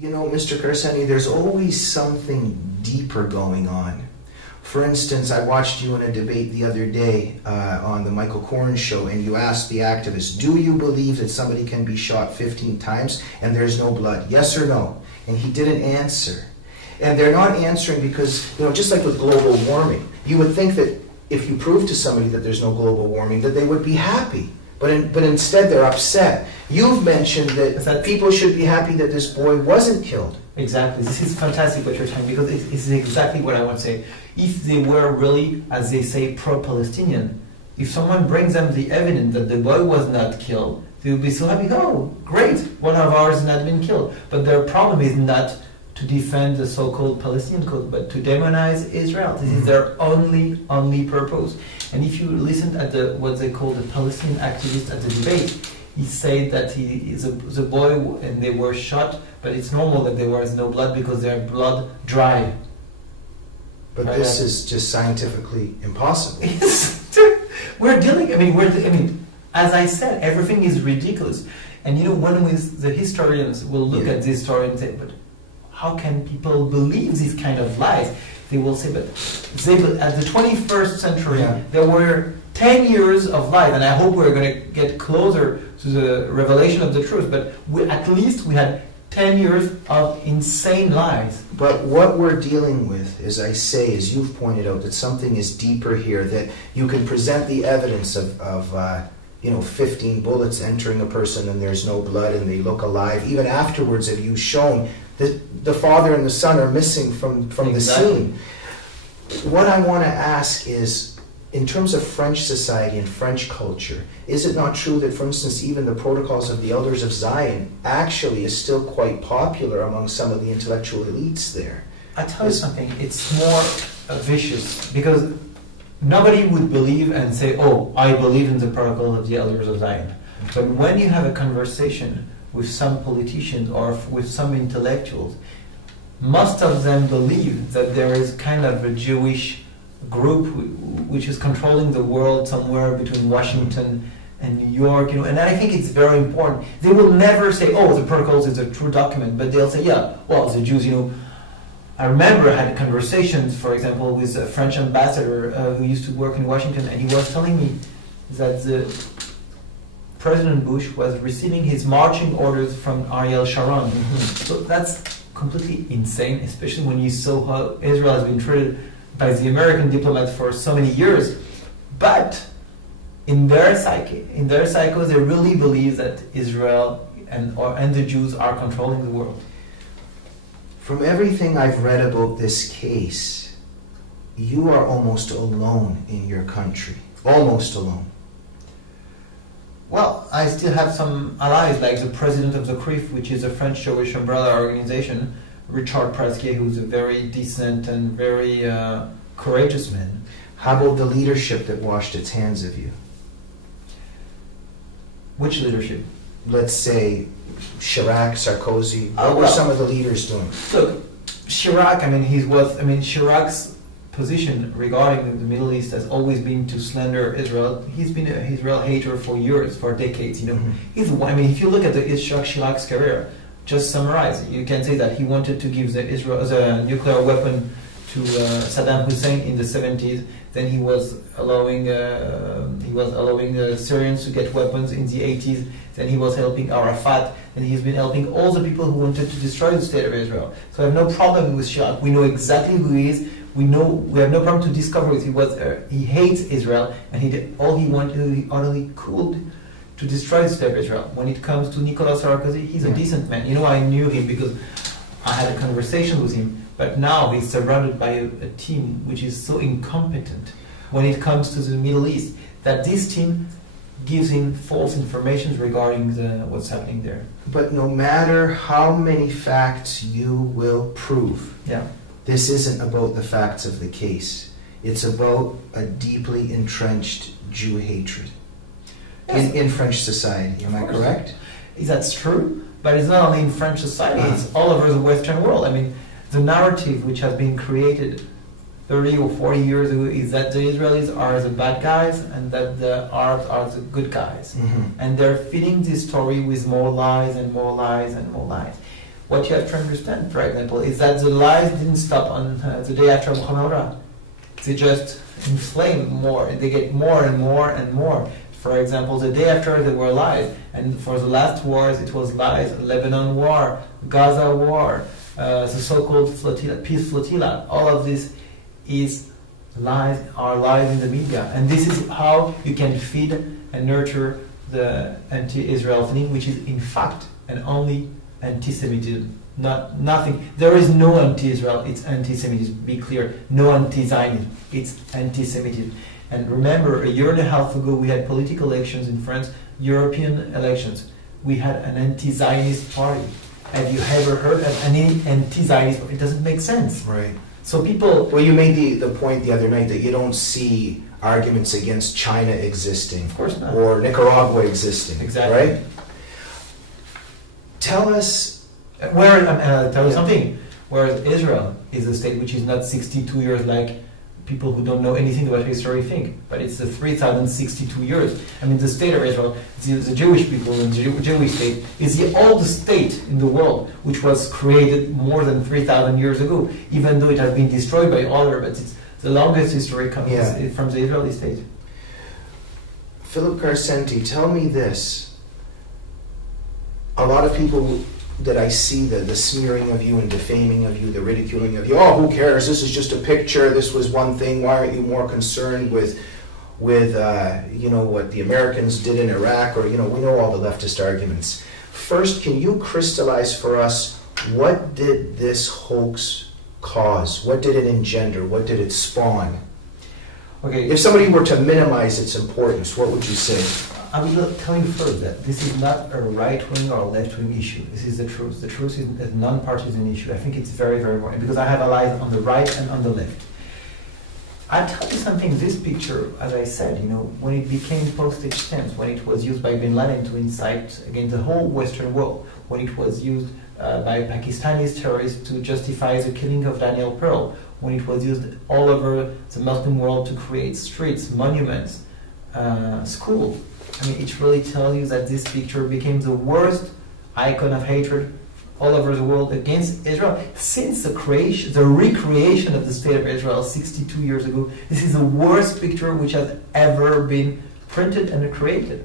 You know, Mr. Karsenty, there's always something deeper going on. For instance, I watched you in a debate the other day on the Michael Corn show, and you asked the activist, do you believe that somebody can be shot 15 times and there's no blood? Yes or no? And he didn't answer. And they're not answering because, you know, just like with global warming, you would think that if you prove to somebody that there's no global warming, that they would be happy. But instead they're upset. You've mentioned that people should be happy that this boy wasn't killed. Exactly. This is fantastic what you're saying, because it's exactly what I want to say. If they were really, as they say, pro-Palestinian, if someone brings them the evidence that the boy was not killed, they would be so happy, oh, great, one of ours has not been killed. But their problem is not to defend the so-called Palestinian cause, but to demonize Israel. This is their only purpose. And if you listen at what they call the Palestinian activist at the debate, he said that the boy and they were shot, but it's normal that there was no blood because their blood dried. But this is just scientifically impossible. We're dealing. As I said, everything is ridiculous. And you know, when the historians will look at this story and say, but how can people believe these kind of lies? They will say, but at the 21st century, there were 10 years of lies, and I hope we're going to get closer to the revelation of the truth, but at least we had 10 years of insane lies. But what we're dealing with, as I say, as you've pointed out, that something is deeper here, that you can present the evidence of 15 bullets entering a person and there's no blood and they look alive. Even afterwards, have you shown that the father and the son are missing from the scene? What I want to ask is, in terms of French society and French culture, is it not true that, for instance, even the Protocols of the Elders of Zion actually is still quite popular among some of the intellectual elites there? I tell you something, it's more vicious, because nobody would believe and say, oh, I believe in the Protocol of the Elders of Zion. But when you have a conversation with some politicians or with some intellectuals, most of them believe that there is kind of a Jewish group which is controlling the world somewhere between Washington and New York, and I think it's very important. They will never say, oh, the Protocols is a true document, but they'll say, yeah, well, the Jews, I remember I had conversations, for example, with a French ambassador who used to work in Washington, and he was telling me that President Bush was receiving his marching orders from Ariel Sharon. So that's completely insane, especially when you saw how Israel has been treated by the American diplomats for so many years. But in their psyche, they really believe that Israel and the Jews are controlling the world. From everything I've read about this case, you are almost alone in your country. Almost alone. Well, I still have some allies, like the president of the CRIF, which is a French Jewish umbrella organization, Richard Praskier, who's a very decent and very courageous man. How about the leadership that washed its hands of you? Which leadership? Let's say Chirac, Sarkozy. What were some of the leaders doing? Look, Chirac, Chirac's position regarding the Middle East has always been to slander Israel. He's been an Israel hater for years, for decades. If you look at Chirac's career, just summarize, you can say that he wanted to give the nuclear weapon to Saddam Hussein in the 70s. Then he was allowing the Syrians to get weapons in the 80s. Then he was helping Arafat. And he's been helping all the people who wanted to destroy the state of Israel. So I have no problem with Chirac. We know exactly who he is. We have no problem to discover it. He hates Israel, and he did all he utterly could to destroy the state of Israel. When it comes to Nicolas Sarkozy, he's a decent man. I knew him because I had a conversation with him. But now he's surrounded by a team which is so incompetent when it comes to the Middle East that this team gives him false information regarding what's happening there. But no matter how many facts you will prove, this isn't about the facts of the case. It's about a deeply entrenched Jew hatred in French society. Am I correct? That's true, but it's not only in French society, it's all over the Western world. The narrative which has been created 30 or 40 years ago is that the Israelis are the bad guys and that the Arabs are the good guys. And they're feeding this story with more lies and more lies and more lies. what you have to understand, for example, is that the lies didn't stop on the day after Mohammed Al-Dura. They just inflame more, and they get more and more and more. For example, the day after there were lies, and for the last wars it was lies, Lebanon war, Gaza war, the so-called peace flotilla. All of this is lies, are lies in the media, and this is how you can feed and nurture the anti-Israel feeling, which is in fact and only anti-Semitism. Nothing. There is no anti-Israel. It's anti-Semitism. Be clear. No anti-Zionism. It's anti-Semitism. And remember, a year and a half ago, we had political elections in France, European elections. We had an anti-Zionist party. Have you ever heard of any anti-Zionist party? It doesn't make sense. Right. So people... Well, you made the point the other night that you don't see arguments against China existing. Of course not. Or Nicaragua existing. Exactly. Right? Tell us... Tell you something. Whereas Israel is a state which is not 62 years like people who don't know anything about history think, but it's the 3,062 years. I mean, the state of Israel, the Jewish people and the Jewish state, is the oldest state in the world, which was created more than 3,000 years ago, even though it has been destroyed by others, but it's the longest history comes from the Israeli state. Philippe Karsenty, tell me this. A lot of people that I see, the smearing of you and defaming of you, the ridiculing of you, oh, who cares, this is just a picture, this was one thing, why aren't you more concerned with you know, what the Americans did in Iraq, or, you know, we know all the leftist arguments. First, can you crystallize for us, what did this hoax cause? What did it engender? What did it spawn? Okay. If somebody were to minimize its importance, what would you say? I will tell you first that this is not a right-wing or a left-wing issue. This is the truth. The truth is a non-partisan issue. I think it's very, very important because I have allies on the right and on the left. I'll tell you something. This picture, as I said, you know, when it became postage stamps, when it was used by Bin Laden to incite against the whole Western world, when it was used by Pakistani terrorists to justify the killing of Daniel Pearl, when it was used all over the Muslim world to create streets, monuments, schools. I mean, it really tells you that this picture became the worst icon of hatred all over the world against Israel since the recreation of the state of Israel 62 years ago. This is the worst picture which has ever been printed and created.